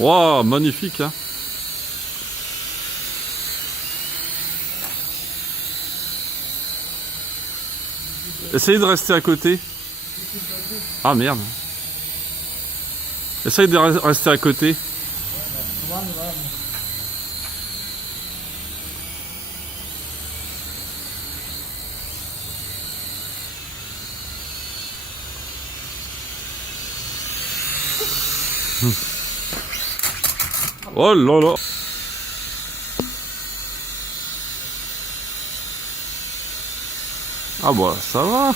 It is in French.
Waouh, magnifique, hein. Essayez de rester à côté. Ah merde. Essayez de rester à côté. Oh là là. Ah bah ça va.